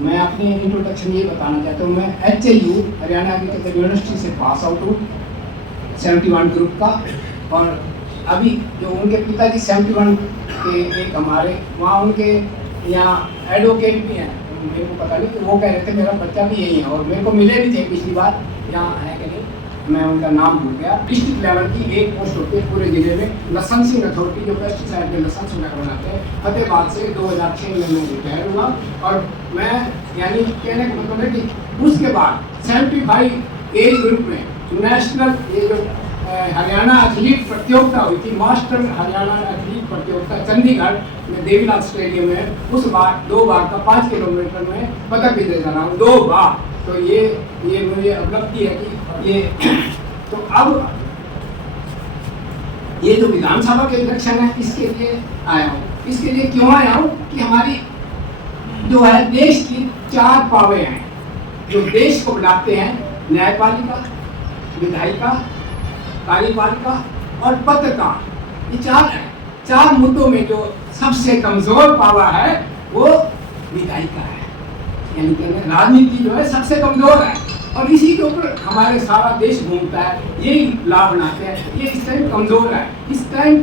मैं अपनी इंट्रोडक्शन ये बताना चाहता हूँ। मैं HAU हरियाणा एग्रीकल्चर यूनिवर्सिटी से पास आउट हूँ 71 ग्रुप का। और अभी जो उनके पिताजी 71 के एक हमारे वहाँ उनके यहाँ एडवोकेट भी हैं, मेरे को पता नहीं, तो वो कह रहे थे मेरा बच्चा भी यही है और मेरे को मिले भी थे पिछली बार, यहाँ है कि नहीं मैं उनका नाम भूल गया। डिस्ट्रिक्ट लेवल की एक पोस्ट होती है पूरे जिले में, लाइसेंसिंग अथॉरिटी जो पेस्टिसाइड के लाइसेंस वगैरह बनाते हैं। फतेहाबाद से 2006 में मैं रिटायर हुआ और मैं यानी कहने का मतलब है कि उसके बाद 75 एज ग्रुप में नेशनल ये जो हरियाणा एथलीट प्रतियोगिता हुई थी, मास्टर हरियाणा एथलीट प्रतियोगिता चंडीगढ़ में देवीलाल स्टेडियम में, उस बार 2 बार का 5 किलोमीटर में पदक भी दे रहा हूँ 2 बार। तो ये मुझे उपलब्धि है कि ये तो अब ये जो विधानसभा के इलेक्शन है इसके लिए आया हूँ। इसके लिए क्यों आया हूँ कि हमारी जो है देश की 4 पावे हैं जो देश को बनाते हैं, न्यायपालिका, विधायिका, कार्यपालिका और पत्रकार। ये 4 है। 4 मुद्दों में जो सबसे कमजोर पावर है वो विधायिका है, यानी कि राजनीति जो है सबसे कमजोर है और इसी के ऊपर हमारे सारा देश घूमता है, यही लाभ बनाते हैं। ये इस टाइम कमजोर है। इस टाइम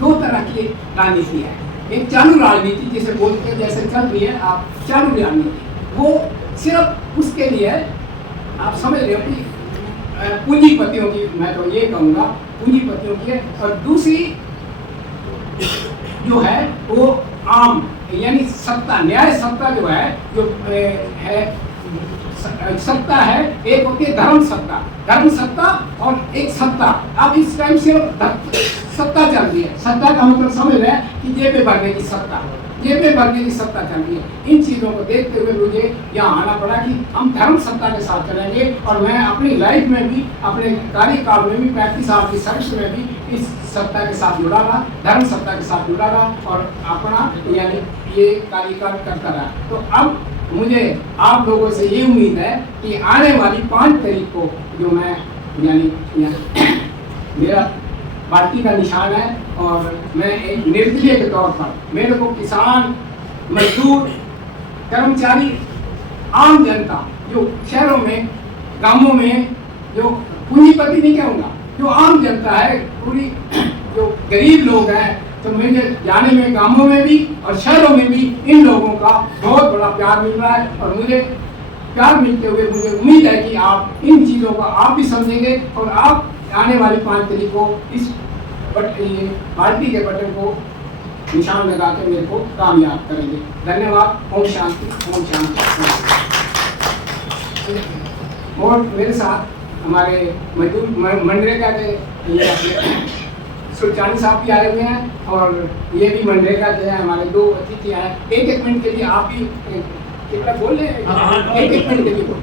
2 तरह की राजनीति है, एक चालू राजनीति जिसे बोलते हैं, जैसे चल रही है आप चालू राजनीति, वो सिर्फ उसके लिए आप समझ रहे हो कि पूंजीपतियों की, मैं तो ये कहूँगा पूंजीपतियों की है। और दूसरी जो है वो आम यानी सत्ता, न्याय सत्ता जो है, जो है सत्ता है, एक होती है धर्म सत्ता और एक सत्ता। अब इस टाइम सिर्फ सत्ता चल रही है। सत्ता का मतलब समझ रहे हैं कि जेबें भरने की सत्ता, जेबें भरने की सत्ता चल रही है। इन चीज़ों को देखते हुए मुझे यहाँ आना पड़ा कि हम धर्म सत्ता के साथ चलेंगे। और मैं अपनी लाइफ में भी, अपने कार्यकाल में भी, 35 साल की सर्विस में भी इस सत्ता के साथ जुड़ा रहा, धर्म सत्ता के साथ जुड़ा रहा और अपना यानी ये कार्यकाल करता रहा। तो अब मुझे आप लोगों से ये उम्मीद है कि आने वाली 5 तारीख को जो मैं यानी मेरा पार्टी का निशान है और मैं एक निर्दलीय के तौर पर मेरे को किसान, मजदूर, कर्मचारी, आम जनता जो शहरों में, गांवों में, जो पूंजीपति नहीं कहूँगा, जो आम जनता है, पूरी जो गरीब लोग हैं, तो मुझे जाने में गांवों में भी और शहरों में भी इन लोगों का बहुत बड़ा प्यार मिल रहा है। और मुझे प्यार मिलते हुए मुझे उम्मीद है कि आप इन चीज़ों को आप भी समझेंगे और आप आने वाली 5 तारीख को इस पार्टी के बटन को निशान लगा के मेरे को कामयाब करेंगे। धन्यवाद। ओम शांति, ओम शांति। और मेरे साथ हमारे मजदूर मनरेगा के ये सुरचानी साहब भी आए हुए हैं और ये भी मनरेगा के हैं, हमारे 2 अतिथि हैं। 1-1 मिनट के लिए आप भी कितना बोल रहे हैं, 1-1 मिनट के लिए बोल।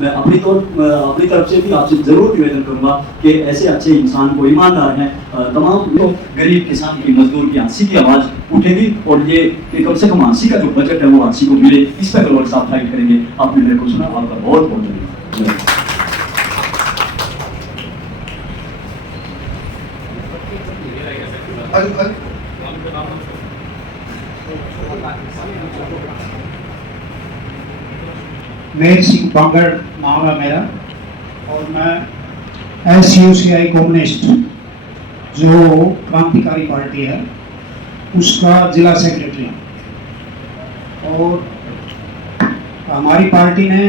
मैं अपनी तरफ से भी आपसे जरूर निवेदन करूंगा कि ऐसे अच्छे इंसान को, ईमानदार हैं, तमाम लोग गरीब किसान की, मजदूर की हंसी की आवाज उठेगी और ये कि कम से कम हंसी का जो बजट है वो हंसी को मिले, इस पर गौर साफ फाइट करेंगे। आपने मेरे को सुना, आपका बहुत बहुत धन्यवाद। मेर सिंह बांगड़ नाम है मेरा और मैं SUCI कम्युनिस्ट जो क्रांतिकारी पार्टी है उसका जिला सेक्रेटरी हूँ। और हमारी पार्टी ने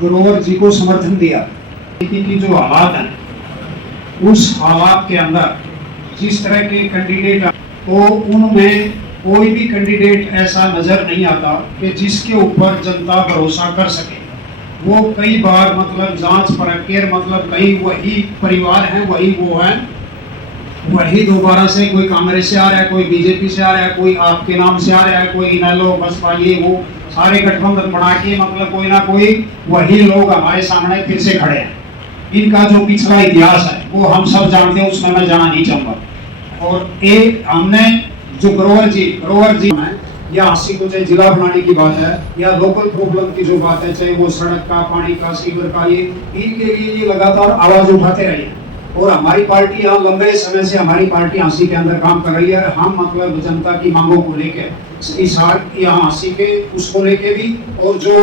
ग्रोवर जी को समर्थन दिया, लेकिन की जो हालात हैं उस हालात के अंदर जिस तरह के कैंडिडेट तो उनमें कोई भी कैंडिडेट ऐसा नजर नहीं आता कि जिसके ऊपर जनता भरोसा कर सके। वो कई बार मतलब जांच परख के मतलब कहीं वही परिवार है, वही वो है, वही दोबारा से कोई कांग्रेस से आ रहा है, कोई बीजेपी से आ रहा है, कोई आपके नाम से आ रहा है, कोई इनेलो, बसपा, ये वो सारे गठबंधन बना के मतलब कोई ना कोई वही लोग हमारे सामने फिर से खड़े हैं। इनका जो पिछला इतिहास है वो हम सब जानते हैं, उसमें मैं जाना नहीं चाहूँगा। और एक हमने जो ग्रोवर जी है, या हंसी को चाहे जिला बनाने की बात है या लोकल प्रॉब्लम की जो बात है, चाहे वो सड़क का, पानी का, सीवर का, ये इनके लिए ये लगातार आवाज उठाते रहे। और हमारी पार्टी यहाँ लंबे समय से हमारी पार्टी हांसी के अंदर काम कर रही है। हम मतलब जनता की मांगों को लेके इस यहाँ हांसी के उसको लेके भी, और जो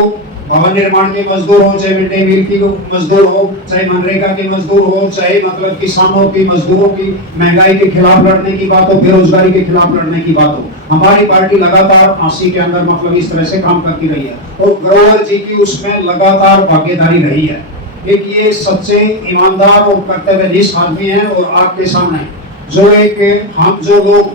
भवन निर्माण के मजदूर हो, चाहे मिड डे मील की मजदूर हो, चाहे मनरेगा के मजदूर हो, चाहे मतलब किसानों की मजदूरों की महंगाई के खिलाफ लड़ने की बात हो, बेरोजगारी के खिलाफ लड़ने की बात हो, हमारी पार्टी लगातार हांसी के अंदर मतलब इस तरह से काम करती रही है और ग्रोवर जी की उसमें लगातार भागीदारी रही है। एक ये सच्चे, ईमानदार और कर्तव्यनिष्ठ आदमी है और आपके सामने जो एक हम जो लोग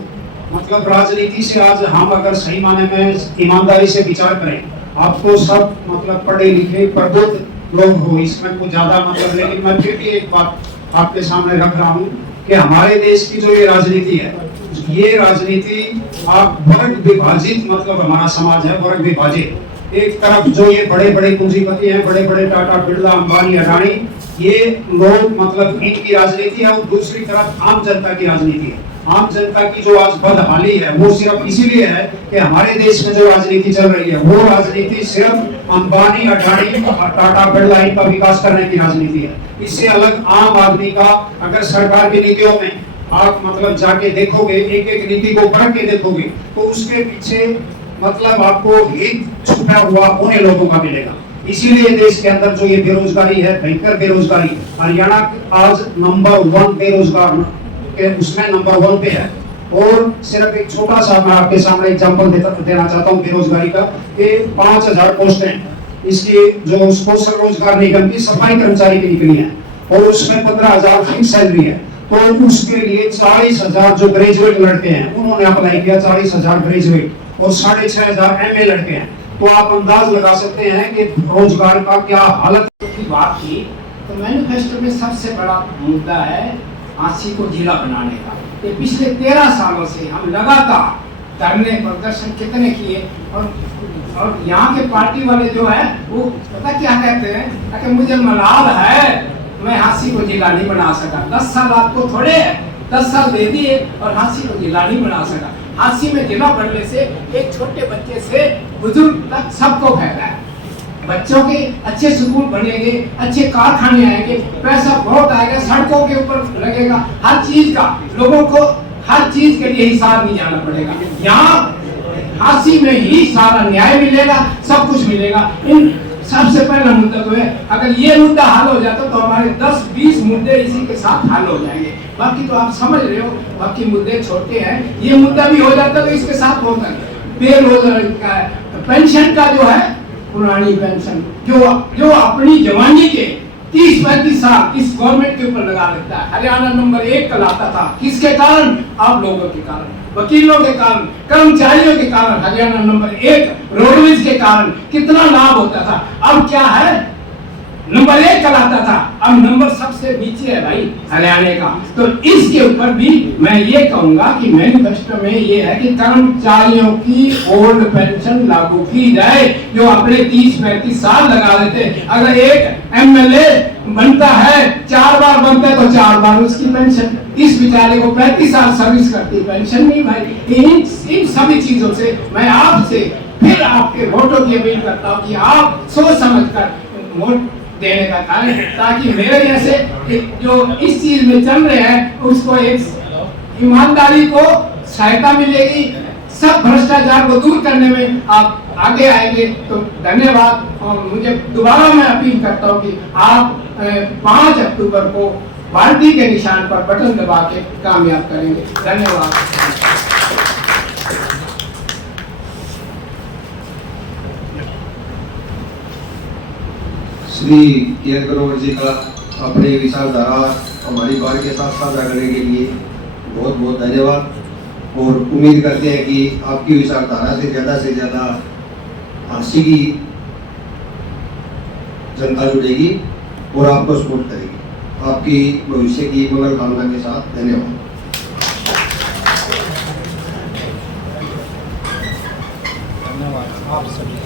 मतलब राजनीति से आज हम अगर सही माने में ईमानदारी से विचार करें, आपको सब मतलब पढ़े लिखे प्रबुद्ध लोग हो, इसमें कुछ ज्यादा मतलब, लेकिन मैं फिर भी एक बात आपके सामने रख रहा हूँ कि हमारे देश की जो ये राजनीति है, ये राजनीति आप वर्ग विभाजित मतलब हमारा समाज है वर्ग विभाजित। एक तरफ जो ये बड़े बड़े पूंजीपति हैं, बड़े बड़े टाटा, बिरला, अंबानी, अडानी, ये लोग मतलब इनकी राजनीति है और दूसरी तरफ आम जनता की राजनीति है। आम जनता की जो आज बदहाली है वो सिर्फ इसीलिए है कि हमारे देश में जो राजनीति चल रही है वो राजनीति सिर्फ अंबानी, अडानी, टाटा, बिरला इनका विकास करने की राजनीति है। इससे अलग आम आदमी का अगर सरकार की नीतियों में आप मतलब जाके देखोगे, एक एक नीति को पढ़ के देखोगे, तो उसके पीछे मतलब आपको हित छुपा हुआ उन्हीं लोगों का मिलेगा। इसीलिए देश के अंदर जो ये बेरोजगारी है, भयंकर बेरोजगारी, हरियाणा आज नंबर 1 बेरोजगार के उसमें नंबर 1 पे है। और सिर्फ एक छोटा सा मैं आपके सामने एग्जांपल देना चाहता हूँ बेरोजगारी का, कि 5000 पोस्टें इसकी जो कौशल रोजगार निगम की सफाई कर्मचारी की निकली है और उसमें 15,000 फिक्स सैलरी है। तो उसके लिए 40,000 जो ग्रेजुएट लड़के हैं उन्होंने अप्लाई किया, 40,000 ग्रेजुएट, और 6,500 MA लड़के हैं। तो आप अंदाज लगा सकते हैं कि रोजगार का क्या हालत की बात की। तो मैनिफेस्टो में सबसे बड़ा मुद्दा है हांसी को जिला बनाने का। ये पिछले 13 सालों से हम लगातार धरने प्रदर्शन कितने किए, और यहाँ के पार्टी वाले जो है वो पता क्या कहते हैं कि मुझे मलाल है, मैं हांसी को जिला नहीं बना सका। 10 साल आपको थोड़े, 10 साल दे दिए और हांसी को जिला नहीं बना सका। हांसी में जिला बनने से एक छोटे बच्चे से बुजुर्ग तक सबको फायदा है। बच्चों के अच्छे स्कूल बनेंगे, अच्छे कारखाने आएंगे, पैसा बहुत आएगा, सड़कों के ऊपर लगेगा, हर चीज का लोगों को हर चीज के लिए हिसाब नहीं जाना पड़ेगा। यहाँ हांसी में ही सारा न्याय मिलेगा, सब कुछ मिलेगा। इन सबसे पहला मुद्दा तो है, अगर ये मुद्दा हल हो जाता तो हमारे 10-20 मुद्दे इसी के साथ हल हो जाएंगे। बाकी तो आप समझ रहे हो, बाकी मुद्दे छोटे हैं, ये मुद्दा भी हो जाता तो इसके साथ होता। बेरोजगारी का, पेंशन का जो है, पुरानी पेंशन जो अपनी जवानी के 30-35 साल इस गवर्नमेंट के ऊपर लगा देता है। हरियाणा नंबर 1 कहलाता था, किसके कारण? आप लोगों के कारण, वकीलों के कारण, कर्मचारियों के कारण। हरियाणा नंबर 1 रोडवेज के कारण कितना लाभ होता था। अब क्या है, नंबर 1 कहलाता था, अब नंबर सबसे नीचे है भाई हरियाणा का। तो इसके ऊपर भी मैं ये कहूंगा कि मैनिफेस्टो में ये है कि कर्मचारियों की ओल्ड पेंशन लागू की जाए, जो अपने 30-35 साल लगा देते। अगर एक MLA बनता है, 4 बार बनता है तो 4 बार उसकी पेंशन। इस बेचारे को 35 साल सर्विस करती, पेंशन नहीं भाई। इन सभी चीजों से मैं आपसे फिर आपके वोटों की अपील करता हूँ कि आप सोच समझ कर वोट देने का कारण, ताकि मेरे जैसे जो इस चीज में चल रहे हैं उसको एक ईमानदारी को सहायता मिलेगी, सब भ्रष्टाचार को दूर करने में आप आगे आएंगे। तो धन्यवाद। और मुझे दोबारा मैं अपील करता हूँ कि आप 5 अक्टूबर को पार्टी के निशान पर बटन दबा के कामयाब करेंगे। धन्यवाद। श्री के ग्रोवर जी का अपने विचारधारा हमारी बात के साथ साझा करने के लिए बहुत बहुत धन्यवाद। और उम्मीद करते हैं कि आपकी विचारधारा से ज़्यादा हांसी की जनता जुड़ेगी और आपको सपोर्ट करेगी। आपकी भविष्य की मंगल कामना के साथ धन्यवाद। धन्यवाद आप सभी।